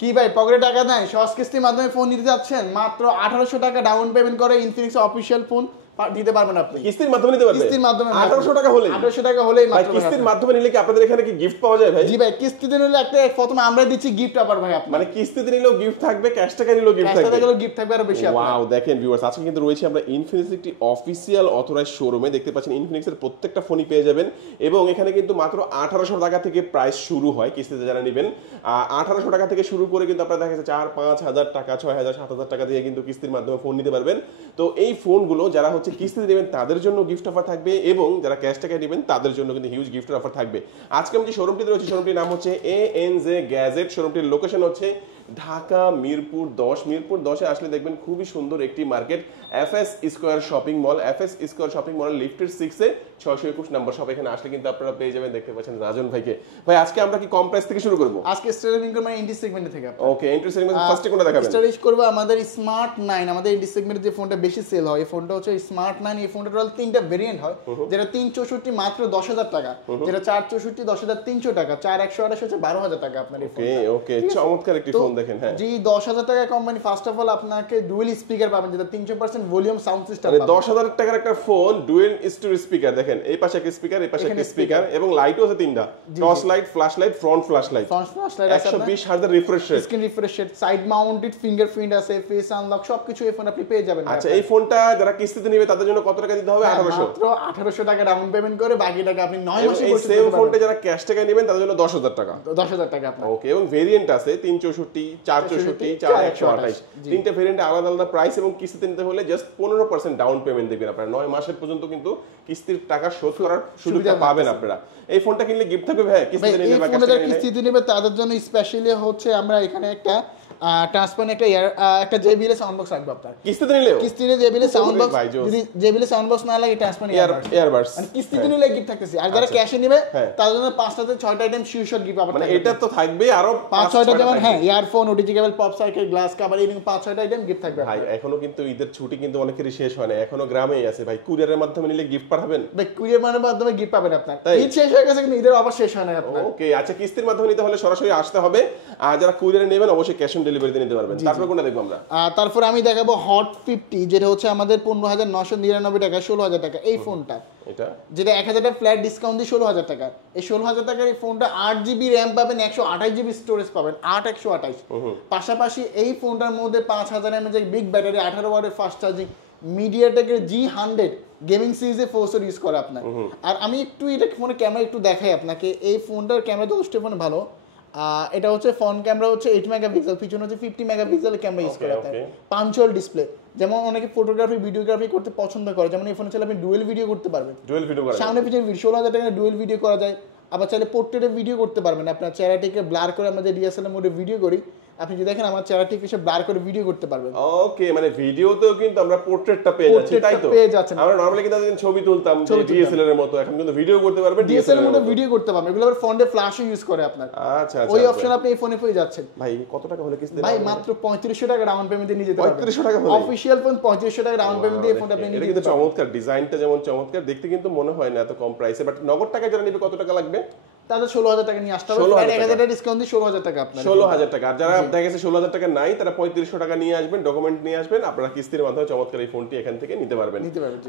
কি ভাই পকেটে টাকা নাই সহজ কিস্তির মাধ্যমে ফোন নিতে যাচ্ছেন মাত্র 1800 টাকা ডাউন পেমেন্ট করে ইনফিনিক্স অফিশিয়াল ফোন দিতে পারবেন আপনি কিস্তির মাধ্যমে নিতে পারবেন কিস্তির মাধ্যমে 1800 টাকা হলেই 1800 টাকা হলেই ভাই মাত্র কিস্তির মাধ্যমে নিলে কি আপনাদের এখানে কি গিফট পাওয়া যায় ভাই জি ভাই কিস্তিতে নিলে একটা প্রথমে আমরা দিচ্ছি গিফট অফার ভাই আপনার মানে কিস্তিতে নিলেও গিফট থাকবে ক্যাশ টাকা নিলেও গিফট ক্যাশ থাকবে টাকা গেলেও গিফট থাকবে আরো বেশি আপনার ওয়াও দেখেন ভিউয়ার্স আজকে কিন্তু রয়েছে আমরা ইনফিনিক্স একটি অফিশিয়াল অথরাইজ শোরুমে দেখতে পাচ্ছেন ইনফিনিক্স এর প্রত্যেকটা ফোনই পেয়ে যাবেন এবং এখানে কিন্তু মাত্র 1800 টাকা থেকে প্রাইস শুরু হয় কিস্তিতে যারা নেবেন 1800 টাকা থেকে শুরু করে কিন্তু আপনারা দেখা যাচ্ছে 4-5 হাজার টাকা 6,000-7,000 টাকা দিয়ে কিন্তু কিস্তির মাধ্যমে ফোন নিতে পারবেন তো এই ফোনগুলো যারা হচ্ছে কিস্তিতে নেবেন তাদের জন্য গিফট অফার থাকবে এবং যারা ক্যাশ টাকা নেবেন তাদের জন্য কিন্তু হিউজ গিফটের অফার থাকবে আজকে আমি যে শোরুমটিতে রয়েছে শোরুমটির নাম হচ্ছে ANZ গ্যাজেট শোরুমটির লোকেশন হচ্ছে ঢাকা মিরপুর 10 মিরপুর 10 এ আসলে দেখবেন খুবই সুন্দর একটি market FS square shopping mall FS square shopping mall লিফটের 6 এ 621 নম্বর শপ এখানে আসলে কিন্তু আপনারা পেয়ে যাবেন দেখতে পাচ্ছেন রাজন ভাইকে ভাই আজকে আমরা কি কম প্রাইস থেকে শুরু করব আজকে স্টার্টিং করব এন্ট্রি সেগমেন্ট থেকে ওকে এন্ট্রি সেগমেন্ট ফার্স্টে কোনটা দেখাবেন স্টার্ট করব আমাদের স্মার্ট 9 আমাদের এন্ট্রি সেগমেন্টে যে ফোনটা বেশি সেল হয় এই ফোনটা হচ্ছে স্মার্ট 9 এই ফোনটার টোটাল তিনটা ভেরিয়েন্ট হয় যেটা 364 মাত্র 10,000 টাকা যেটা 464 10,300 টাকা 4128 হচ্ছে 12,000 টাকা আপনার এই ফোনটা ওকে ওকে চমৎকার একটি ফোন দেখেন হ্যাঁ জি 10,000 টাকা কোম্পানি ফার্স্ট অফ অল আপনাকে ডুয়াল স্পিকার পাবেন যেটা 300% ভলিউম সাউন্ড সিস্টেম মানে 10,000 টাকার একটা ফোন ডুয়াল স্টোরি স্পিকার দেখেন এই পাশে একটা স্পিকার এই পাশে একটা স্পিকার এবং লাইটও আছে তিনটা torch light flash light front flash light 120 hertz refresh rate screen refresh rate side mounted fingerprint আছে ফেস আনলক সবকিছু এই ফোন আপনি পেয়ে যাবেন আচ্ছা এই ফোনটা যারা কিস্তিতে নেবে তাদের জন্য কত টাকা দিতে হবে 1800 মাত্র 1800 টাকা ডাউন পেমেন্ট করে বাকি টাকা আপনি 9 মাসে এই সেম ফোনটা যারা ক্যাশ টাকা নেবেন তাদের জন্য 10,000 টাকা 10,000 টাকা আপনার ওকে এবং ভেরিয়েন্ট আছে 364 464 4128 তিনটা ভেরিয়েন্টে আলাদা আলাদা প্রাইস এবং কিস্তিতে নিতে হলে জাস্ট 15% ডাউন পেমেন্ট দিবেন আপনারা 9 মাসের পর্যন্ত কিন্তু কিস্তির টাকা শোধ করার সুবিধা পাবেন আপনারা এই ফোনটা কিনলে গিফট থাকবে ভাই কিস্তিতে নিলে বা ক্যাশ টাকা কিস্তিতে নেবে তাদের জন্য স্পেশালি হচ্ছে আমরা এখানে একটা ট্রান্সপারেন্ট একটা JBL সাউন্ড বক্স রাখবো আপনার কিস্তিতে নিলেও কিস্তিতে JBL সাউন্ড বক্স যদি JBL সাউন্ড বক্স না লাগে ট্রান্সপারেন্ট ইয়ারবাডস মানে কিস্তিতে নিলে গিফট থাকতেছে আর যারা ক্যাশে নেবে তাদের জন্য 5টা থেকে 6টা আইটেম শীর্ষক গিফট পাবেন মানে এটা তো থাকবে আরো 5-6টা যেমন হ্যাঁ ইয়ারফোন ওটিজি কেবল পপ সাইকেল গ্লাস কভার এই 5-6টা আইটেম গিফট থাকবে ভাই এখনো কিন্তু ঈদের ছুটি কিন্তু অনেকেরই শেষ হয় না এখনো গ্রামেই আছে ভাই কুরিয়ারের মাধ্যমে নিলে গিফট পাঠাবেন ভাই কুরিয়ারের মাধ্যমে গিফট পাবেন আপনার ঈদ শেষ হয়ে গেছে কিন্তু ঈদের আবার শেষ হয় না আপনার ওকে আচ্ছা কিস্তির মাধ্যমে নিতে হলে সরাসরি আসতে হবে আর যারা কুরিয়ারে নেবেন অবশ্যই ক্যাশ অন ডেলিভারি দিয়ে নিতে পারবেন তারপর কোনটা দেখব আমরা তারপর আমি দেখাবো হট 50 যেটা হচ্ছে আমাদের 15,999 টাকা 16,000 টাকা এই ফোনটা এটা যেটা 1,000 টাকা ফ্ল্যাট ডিসকাউন্ট দিয়ে 16,000 টাকা এই 16,000 টাকার এই ফোনটা 8GB RAM পাবেন 128GB স্টোরেজ পাবেন 8128 পাশাপাশি এই ফোনটার মধ্যে 5,000 mAh বিগ ব্যাটারি 18 ওয়াটের ফাস্ট চার্জিং মিডিয়াটেকের G100 গেমিং সিরিজে প্রসেসর ইউজ করে আপনার আর আমি একটু এটা ফোনের ক্যামেরা একটু দেখাই আপনাকে এই ফোনটার ক্যামেরা যথেষ্ট ফোন ভালো এটা হচ্ছে ফ্রন্ট ক্যামেরা হচ্ছে 8 মেগাপিক্সেল পিছনে হচ্ছে 50 মেগাপিক্সেল ক্যামেরা ইউজ করে আপনার পাঞ্চুয়াল ডিসপ্লে যেমন অনেকে ফটোগ্রাফি ভিডিওগ্রাফি করতে পছন্দ করে যেমন এই ফোনে চাইলে আপনি ডুয়েল ভিডিও করতে পারবেন ডুয়েল ভিডিও করা সামনে পিছনে 16,000 টাকা ডুয়েল ভিডিও করা যায় আবার চাইলে পোর্ট্রেটে ভিডিও করতে পারবেন আপনার চেহারাটিকে ব্লার করে আমরা যে DSLR মোডে ভিডিও করি আপনি যদি দেখেন আমার চেহারাটিকে এসে ব্লার করে ভিডিও করতে পারবেন ওকে মানে ভিডিওতেও কিন্তু আমরা পোর্ট্রেটটা পেয়ে যাচ্ছি তাই তো আমরা নরমালি কিন্তু ছবি তুলতাম DSLR এর মতো এখন কিন্তু ভিডিও করতে পারবেন DSLR মোডে ভিডিও করতে পারবেন এগুলো আবার ফ্রন্টে ফ্ল্যাশ ইউজ করে আপনার আচ্ছা ওই অপশন আপনি এই ফোনে পেয়ে যাচ্ছেন ভাই কত টাকা হলে কিস্তি ভাই মাত্র 3500 টাকা ডাউন পেমেন্ট দিয়ে নিয়ে যেতে পারবেন 3500 টাকা হলে অফিশিয়াল ফোন 3500 টাকা ডাউন পেমেন্ট দিয়ে ফোনটা আপনি নিয়ে যেতে পারবেন এটা কিন্তু চমৎকার ডিজাইনটা যেমন চমৎকার দেখতে কিন্তু মনে হয় না এত কম প্রাইসে বাট নগদ টাকা যারা নেবে কত টাকা লাগবে তাদের 16,000 টাকা নিয়ে আসতে হবে 1,000 টাকা ডিসকাউন্ট দিয়ে 16,000 টাকা আপনার 16,000 টাকা আর যারা দেখা গেছে 16,000 টাকা নাই তারা 3500 টাকা নিয়ে আসবেন ডকুমেন্ট নিয়ে আসবেন আপনারা কিস্তির মাধ্যমে চমৎকার এই ফোনটি এখান থেকে নিতে পারবেন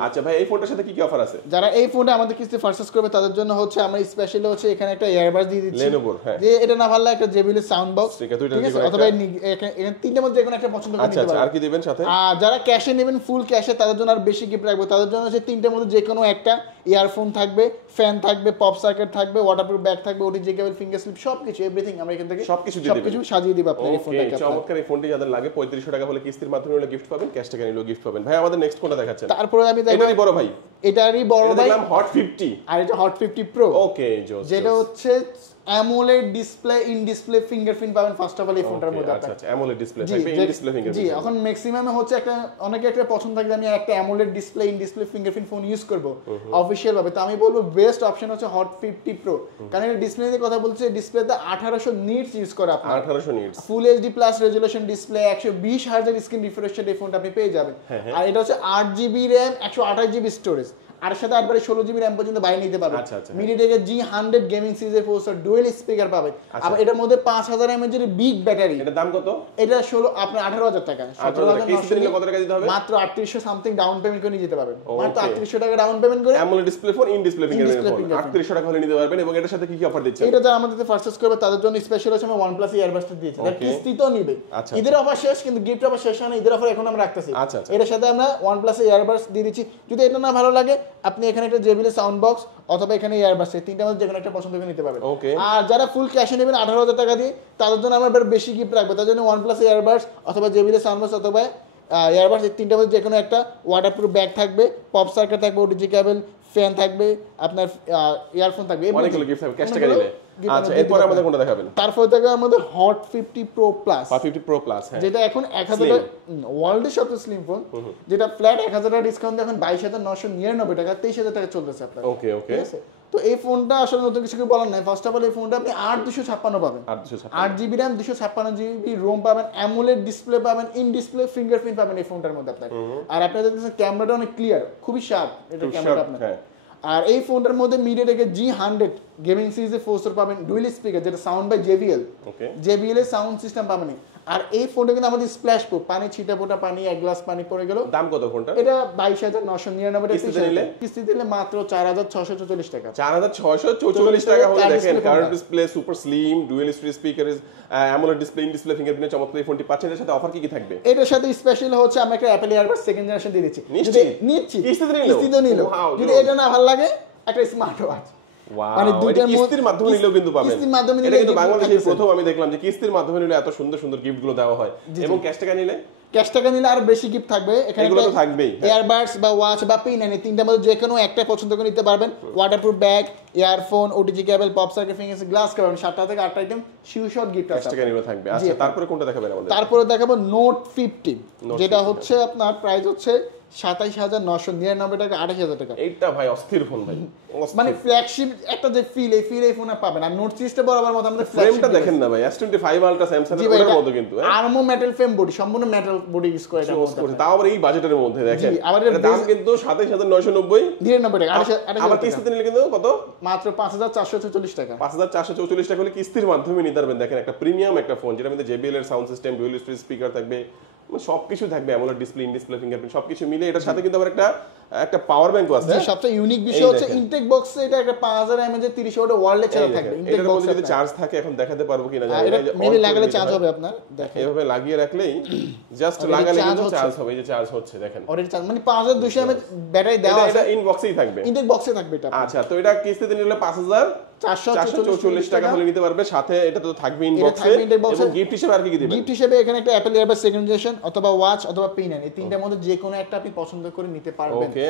আচ্ছা ভাই এই ফোনটার সাথে কি কি অফার আছে যারা এই ফোনটা আমাদের কিস্তি পারচেজ করবে তাদের জন্য হচ্ছে আমরা স্পেশালি হচ্ছে এখানে একটা ইয়ারবাডস দিয়ে দিচ্ছি Lenovo হ্যাঁ যে এটা না ভালো লাগে একটা JBL সাউন্ড বক্স ঠিক আছে অথবা এখানে তিনটার মধ্যে কোনো একটা পছন্দ করে নিতে পারবেন আচ্ছা আর কি দিবেন সাথে আর যারা ক্যাশে নেবেন ফুল ক্যাশে তাদের জন্য আর বেশি গিফট রাখবো তাদের জন্য হচ্ছে তিনটার মধ্যে যে কোনো একটা ইয়ারফোন থাকবে ফ্যান থাকবে পপ সার্কিট থাকবে ওয়াটারপ্রুফ ব্যাগ থাকবে ওটিজি কেবল ফিঙ্গার স্লিপ সবকিছু এভরিথিং আমরা এখান থেকে সবকিছু দিয়ে দিবেন সবকিছু সাজিয়ে দিব আপনাদের এই ফোনটাকে চমৎকার এই ফোনটি যাদের লাগে 3500 টাকা হলে কিস্তির মাধ্যমে হলে গিফট পাবেন ক্যাশ টাকা নিলেও গিফট পাবেন ভাই আমাদের নেক্সট কোনটা দেখাচ্ছেন তারপরে আমি দেখাবো এটারই বড় ভাই এটারই বড় ভাই দেখলাম হট 50 আর এটা হট 50 প্রো ওকে যেটা হচ্ছে AMOLED display in display fingerprint পাবেন ফার্স্ট অফ অল এই ফোনটার মধ্যে আচ্ছা আচ্ছা AMOLED ডিসপ্লে থাকবে ইন ডিসপ্লে ফিঙ্গারপ্রিন্ট জি এখন ম্যাক্সিমামে হচ্ছে একটা অনেকে একটা পছন্দ থাকে আমি একটা AMOLED display in display fingerprint phone use করব অফিশিয়াল ভাবে তো আমি বলবো বেস্ট অপশন হচ্ছে হট 50 প্রো কারণ এই ডিসপ্লেতে কথা বলছে ডিসপ্লেতে 1800 নিটস ইউজ করে আপনি 1800 nits full HD plus resolution display 120 হার্জের স্ক্রিন রিফ্রেশ রেট এই ফোনটা আপনি পেয়ে যাবেন আর এটা হচ্ছে 8GB RAM 128GB স্টোরেজ আর সাথে 8 16GB RAM পর্যন্ত বাইরে নিতে পারবেন। আচ্ছা, আচ্ছা। মিডিয়াটেকের G100 গেমিং সিরিজের প্রসেসর, ডুয়াল স্পিকার পাবেন। আবার এটার মধ্যে 5000 mAh এর বিগ ব্যাটারি। এটার দাম কত? এটা আপনার 18000 টাকা। 17000 কিস্তি নিলে কত টাকা দিতে হবে? মাত্র 3800 সামথিং ডাউন পেমেন্ট করে নিয়ে যেতে পারবেন। মাত্র 3800 টাকা ডাউন পেমেন্ট করে AMOLED display phone, in display fingerprint phone 3800 টাকা হলে নিতে পারবেন। এবং এটার সাথে কি কি অফার দিচ্ছেন? এটা যারা আমাদের সাথে পারচেজ করবে তাদের জন্য স্পেশাল আছে, আমরা OnePlus ইয়ারবাডস দিয়েছি। এটা কিস্তি তো নিবে। ঈদের অফার শেষ, কিন্তু গিফট অফার শেষ হয় না। ঈদের অফার এখন আমরা রাখতেছি। এর সাথে আমরা OnePlus ইয়ারবাডস দিয়ে দিচ্ছি। যদি এটা না ভালো লাগে, আপনি এখানে একটা JBL সাউন্ড বক্স অথবা এখানে ইয়ারবাডস, এই তিনটার মধ্যে যে কোনো একটা পছন্দ করে নিতে পারবেন। আর যারা ফুল ক্যাশে নেবেন 18000 টাকা দিয়ে, তাদের জন্য আমরা এবার বেশি গিফট রাখবো। তার জন্য OnePlus ইয়ারবাডস অথবা JBL সাউন্ড বক্স অথবা ইয়ারবাডস, এই তিনটার মধ্যে যে কোনো একটা ওয়াটারপ্রুফ ব্যাগ থাকবে, পপ সার্কিট থাকবে, ওটিজি কেবল, ফ্যান থাকবে, আপনার ইয়ারফোন থাকবে, অনেকগুলো গিফট থাকবে ক্যাশ টাকা দিলে। আচ্ছা, এরপর আমাদের কোনটা দেখাবেন? তারপর দেখো আমাদের hot 50 pro plus. Hot 50 pro plus, হ্যাঁ, যেটা এখন 1000 ওয়ার্ল্ডের সবচেয়ে স্লিম ফোন, যেটা ফ্ল্যাট 1000 টাকা ডিসকাউন্ট এখন 22999 টাকা, 23000 টাকা চলতেছে আপনার। ওকে ওকে। ঠিক আছে, তো এই ফোনটা আসলে নতুন কিছু বলার নাই। ফার্স্ট অফ অল এই ফোনটা আপনি 8256 পাবেন, 8GB RAM 256GB ROM পাবেন, AMOLED ডিসপ্লে পাবেন, ইন ডিসপ্লে ফিঙ্গারপ্রিন্ট পাবেন এই ফোনটার মধ্যে আপনার। আর আপনারা দেখতেছেন ক্যামেরাটা অনেক ক্লিয়ার, খুবই শার্প এটা ক্যামেরাটা আপনার। আর এই ফোনটার মধ্যে মিডিয়াটেকের G100 গেমিং সিরিজের প্রসেসর পাবেন, ডুয়াল স্পিকার যেটা সাউন্ড বাই JBL, JBL এর সাউন্ড সিস্টেম পাবেন। আর এই ফোনটা কিন্তু আমাদের স্প্ল্যাশ প্রুফ, পানি ছিটা ফোটা পানি, এক গ্লাস পানি পড়ে গেল। দাম কত ফোনটা? এটা 22999 টাকা। কিস্তি দিলে মাত্র 4644 টাকা। 4644 টাকা হলে দেখেন curve display, super slim, dual speaker, AMOLED display, in display fingerprint চমৎকার এই ফোনটি পাচ্ছেন। এর সাথে অফার কি কি থাকবে? এটার সাথে স্পেশাল হচ্ছে আমরা একটা অ্যাপল ইয়ারবাডস সেকেন্ড জেনারেশন দিয়ে দিচ্ছি। নিচ্ছি কিস্তিতে নিল। যদি এটা না ভালো লাগে, একটা স্মার্ট ওয়াচ। মানে দুইটার কিস্তির মাধ্যমে নিলেও কিন্তু পাবেন। কিস্তির মাধ্যমে নিলে, এটা কিন্তু বাংলাদেশে প্রথম আমি দেখলাম যে কিস্তির মাধ্যমে নিলে এত সুন্দর সুন্দর গিফট গুলো দেওয়া হয়। এবং ক্যাশ টাকা নিলে আরো বেশি গিফট থাকবে। এখানে এগুলো তো থাকবেই, ইয়ারবাডস বা ওয়াচ বা পিন, এই তিনটার মধ্যে যে কোনো একটা পছন্দ করে নিতে পারবেন। ওয়াটারপ্রুফ ব্যাগ, ইয়ারফোন, ওটিজি কেবল, পপ সার্কিট, ফিঙ্গার গ্লাস পাবেন। 7টা থেকে 8টা আইটেম শিউ শট গিফট আছে। টাকা নিলে থাকবে। আচ্ছা, তারপরে কোনটা দেখাবেন আমাদের? তারপরে দেখাবো নোট 50, যেটা হচ্ছে আপনার প্রাইস হচ্ছে 27999 টাকা, 28000 টাকা। এইটা ভাই অস্থির ফোন ভাই, মানে ফ্ল্যাগশিপ একটা যে ফিল, এই ফিল এই ফোনে পাবেন। আর নোট সিরিজটা বরাবর মতো আমাদের ফ্রেমটা দেখেন না ভাই, S25 আলট্রা স্যামসাং এর ওটার মতো কিন্তু আর্মো মেটাল ফ্রেম বডি, সম্পূর্ণ মেটাল বডি ইউজ করে এটা মধ্যে, তাও আবার এই বাজেটের মধ্যে দেখেন। এর দাম কিন্তু 27999 টাকা। আবার কিস্তিতে নিলে কিন্তু কত? মাত্র 5444 টাকা। 5444 টাকা হলে কিস্তির মাধ্যমে নিতে পারবেন। দেখেন একটা প্রিমিয়াম একটা ফোন, যেটার মধ্যে JBL এর সাউন্ড সিস্টেম, ডুয়াল স্পিকার থাকবে, সবকিছু থাকবে, AMOLED display, in display fingerprint সবকিছু মিলে। এটার সাথে কিন্তু আবার একটা পাওয়ার ব্যাংকও আছে। সবচেয়ে ইউনিক বিষয় হচ্ছে ইনটেক বক্সে এটা একটা 5000 mAh এর 30 ওয়াট ওয়্যারলেস চার্জ থাকবে। এটার মধ্যে যদি চার্জ থাকে, এখন দেখাতে পারবো কিনা জানি না, মেবি লাগালে চার্জ হবে আপনার। দেখেন এভাবে লাগিয়ে রাখলেই জাস্ট লাগালে কিন্তু চার্জ হবে। এই যে চার্জ হচ্ছে দেখেন, অলরেডি চার্জ, মানে 5200 mAh ব্যাটারি দেওয়া আছে। এটা ইনবক্সেই থাকবে, ইনটেক বক্সে থাকবে এটা। আচ্ছা, তো এটা কিস্তিতে নিলে 5444 টাকা হলে নিতে পারবে। সাথে এটা তো থাকবে ইনবক্সে। এবং গিফট হিসেবে আর কি কি দিবেন? গিফট হিসেবে এখানে একটা অ্যাপল ইয়ারবাডস সেকেন্ড জেনারেশন অথবা ওয়াচ অথবা পিন, এই তিনটার মধ্যে যে কোনো একটা আপনি পছন্দ করে নিতে পারবেন। ওকে।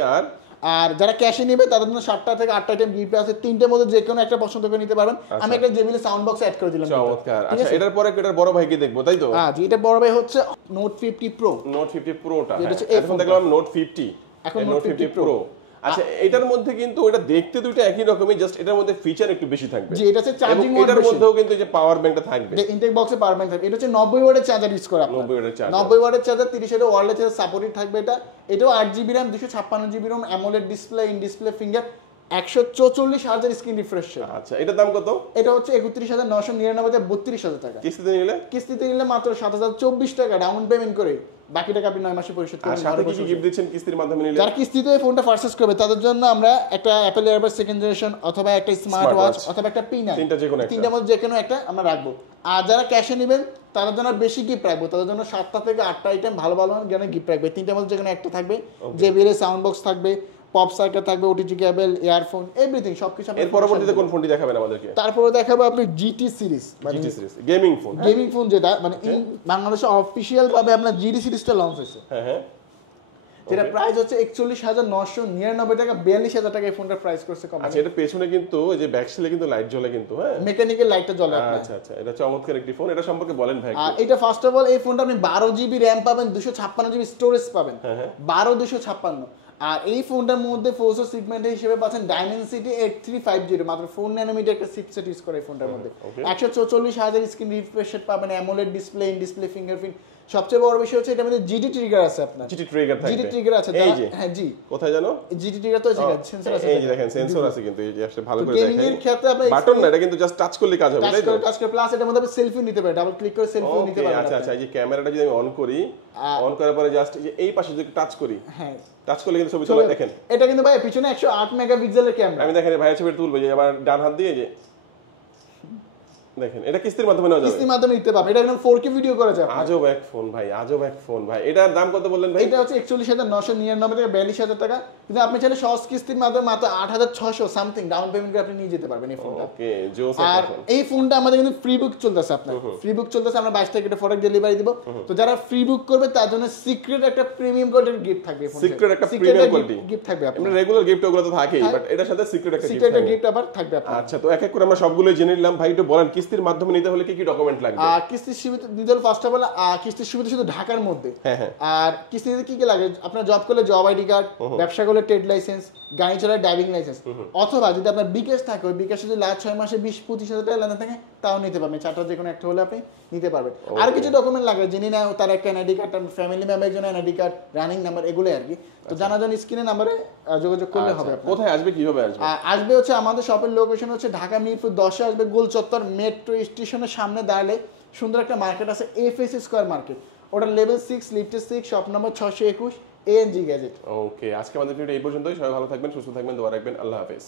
আর যারা ক্যাশে নেবে তাদের জন্য 7টা থেকে 8টা আইটেম গিফট আছে। তিনটার মধ্যে যে কোনো একটা পছন্দ করে নিতে পারবেন। আমি একটা JBL সাউন্ড বক্স অ্যাড করে দিলাম। চমৎকার। আচ্ছা, এটার পরে এটার বড় ভাই কি দেখবো, তাই তো? হ্যাঁ জি, এটা বড় ভাই হচ্ছে নোট 50 প্রো। নোট 50 প্রোটা এখন দেখলাম নোট 50, এখন নোট 50 প্রো। আচ্ছা, এটার মধ্যে কিন্তু এটা দেখতে দুইটা একই রকমই, জাস্ট এটার মধ্যে ফিচার একটু বেশি থাকবে। জি, এটা হচ্ছে চার্জিং মোড, এটার মধ্যেও কিন্তু যে পাওয়ার ব্যাংকটা থাকবে, যে ইনটেক বক্সে পাওয়ার ব্যাংক থাকবে। এটা হচ্ছে 90 ওয়াটের চার্জার ইউজ করে আপনারা। 90 ওয়াটের চার্জার, 30 ওয়াটের ওয়্যারলেস চার্জার সাপোর্টেড থাকবে। এটাও 8GB RAM 256GB ROM, AMOLED display, in display finger, 144 hertz screen refresh rate. আচ্ছা, এটার দাম কত? এটা হচ্ছে 31999 টাকা, 32000 টাকা। কিস্তিতে নিলে মাত্র 7024 টাকা ডাউন পেমেন্ট করে, বাকি টাকা আপনি 9 মাসে পরিশোধ করবেন। আর সাথে কি গিফট দিচ্ছেন কিস্তির মাধ্যমে নিলে? যারা কিস্তিতে ফোনটা পারচেজ করবে তাদের জন্য আমরা একটা অ্যাপল ইয়ারবাডস সেকেন্ড জেনারেশন অথবা একটা স্মার্ট ওয়াচ অথবা একটা পিন, তিনটার মধ্যে যে কোনো একটা আমরা রাখবো। আর যারা ক্যাশে নেবেন তাদের জন্য বেশি গিফট রাখবো। তাদের জন্য 7টা থেকে 8টা আইটেম ভালো ভালো গিফট রাখবে। তিনটার মধ্যে যে কোনো একটা থাকবে, JBL সাউন্ড বক্স থাকবে, পপ সার্কিট থাকবে, ওটিজি কেবল, ইয়ারফোন, এভরিথিং সবকিছু। এর পরবর্তীতে কোন ফোনটি দেখাবেন আমাদেরকে? তারপরে দেখাবো আপনি GT series, GT series gaming phone. Gaming phone যেটা মানে বাংলাদেশে অফিশিয়াল ভাবে আপনার GT সিরিজটা লঞ্চ হয়েছে। হ্যাঁ হ্যাঁ, যেটা প্রাইস হচ্ছে 41999 টাকা, 42000 টাকা এই ফোনটার প্রাইস করছে কম। আচ্ছা, এটা পেছনে কিন্তু এই যে ব্যাক সেলে কিন্তু লাইট জ্বলে কিন্তু, হ্যাঁ মেকানিক্যাল লাইটটা জ্বলে আপনার। আচ্ছা আচ্ছা, এটা চমৎকার একটি ফোন। এটা সম্পর্কে বলেন ভাই। এটা ফার্স্ট অফ অল এই ফোনটা আপনি 12GB RAM পাবেন, 256GB স্টোরেজ পাবেন। 12 256। আর এই ফোনটার মধ্যে ফোর্সো সিগমেন্ট হিসেবে পাচ্ছেন ডাইমেনসিটি 8350 মাত্র 4 ন্যানোমিটার একটা চিপসেট ইউজ করে এই ফোনটার মধ্যে 144,000 স্ক্রিন রিফ্রেশ রেট পাবেন, AMOLED display, in display fingerprint. সবচেয়ে বড় বিষয় হচ্ছে এটার মধ্যে জিডি ট্রিগার আছে আপনার, জিটি ট্রিগার থাকবে, জিডি ট্রিগার আছে এই যে হ্যাঁ জি কোথায় জানো জিডি ট্রিগার তো সেন্সর আছে, এই যে দেখেন সেন্সর আছে কিন্তু এই যে আসলে ভালো করে গেমিং দেখেন এর ক্ষেত্রে আপনি বাটন না, এটা কিন্তু জাস্ট টাচ করলে কাজ হবে, তাই তো? টাচ করে প্লাস এটার মধ্যে আপনি সেলফি নিতে পারেন, ডাবল ক্লিক করে সেলফি নিতে ওকে পারেন। আচ্ছা আচ্ছা, এই যে ক্যামেরাটা যদি আমি অন করি, অন করার পরে জাস্ট এই পাশে যদি টাচ করি, হ্যাঁ টাচ করলে কিন্তু ছবি তোলা, দেখেন এটা কিন্তু ভাই পিছনে 108 মেগাপিক্সেলের ক্যামেরা। আমি দেখেন ভাইয়ের ছবি তুলবো, যে আবার ডান হাত দিয়ে যে দেখেন, এটা কিস্তির মাধ্যমে নেওয়া যাবে, কিস্তির মাধ্যমে নিতে পারবে, এটা একদম 4K ভিডিও করা যায়। আজব এক ফোন ভাই, আজব এক ফোন ভাই। এটার দাম কত বললেন ভাই? এটা হচ্ছে 41,999 থেকে 42,000 টাকা, কিন্তু আপনি চাইলে সহজ কিস্তির মাধ্যমে মাত্র 8,600 সামথিং ডাউন পেমেন্ট করে আপনি নিয়ে যেতে পারবেন এই ফোনটা। ওকে জোস আর একটা ফোন। এই ফোনটা আমাদের কিন্তু ফ্রি বুক চলতেছে, আপনার ফ্রি বুক চলতেছে, আমরা 22 তারিখে প্রোডাক্ট ডেলিভারি দিব। তো যারা ফ্রি বুক করবে তার জন্য সিক্রেট একটা প্রিমিয়াম কোয়ালিটির গিফট থাকবে, সিক্রেট একটা প্রিমিয়াম কোয়ালিটি গিফট থাকবে আপনার। আমরা রেগুলার গিফট ওগুলো তো থাকেই, বাট এটার সাথে সিক্রেট একটা গিফট সিক্রেট থাকবে। গিফট আবার থাকবে আপনার। আচ্ছা, তো এক এক করে আমরা সবগুলোই জেনে নিলাম। ভাই একটু বলেন কিস্তির মাধ্যমে নিতে হলে কি কি ডকুমেন্ট লাগবে? কিস্তির সুবিধা নিতে হলে ফার্স্ট অফ অল কিস্তির সুবিধা শুধু ঢাকার মধ্যে। হ্যাঁ হ্যাঁ। আর কিস্তিতে কি কি লাগে, আপনার জব করলে জব আইডি কার্ড, ব্যবসা করলে ট্রেড লাইসেন্স, গাড়ি চালালে ড্রাইভিং লাইসেন্স, অথবা যদি আপনার বিকাশ থাকে ওই বিকাশে যদি লাস্ট 6 মাসে 20-25 হাজার টাকা লেনদেন থাকে তাও নিতে পারবেন, চারটা যে কোনো একটা হলে আপনি নিতে পারবেন। আর কিছু ডকুমেন্ট লাগে যিনি না তার একটা এনআইডি কার্ড, ফ্যামিলি মেম্বার একজন এনআইডি কার্ড, রানিং নাম্বার, এগুলো আর কি। তো জানার জন্য স্ক্রিনে নাম্বারে যোগাযোগ করলে হবে। কোথায় আসবে, কিভাবে আসবে? আসবে হচ্ছে আমাদের শপের লোকেশন হচ্ছে ঢাকা মিরপুর 10-এ আসবে, গোল চত্বর মেট্রো স্টেশনের সামনে দাঁড়ালে সুন্দর একটা মার্কেট আছে, এফএস স্কয়ার মার্কেট, ওটা লেভেল 6 লিফটে 6 শপ নম্বর 621 এএনজি গ্যাজেট। ওকে, আজকে আমাদের ভিডিও এই পর্যন্তই। সবাই ভালো থাকবেন, সুস্থ থাকবেন, দোয়া রাখবেন। আল্লাহ হাফেজ।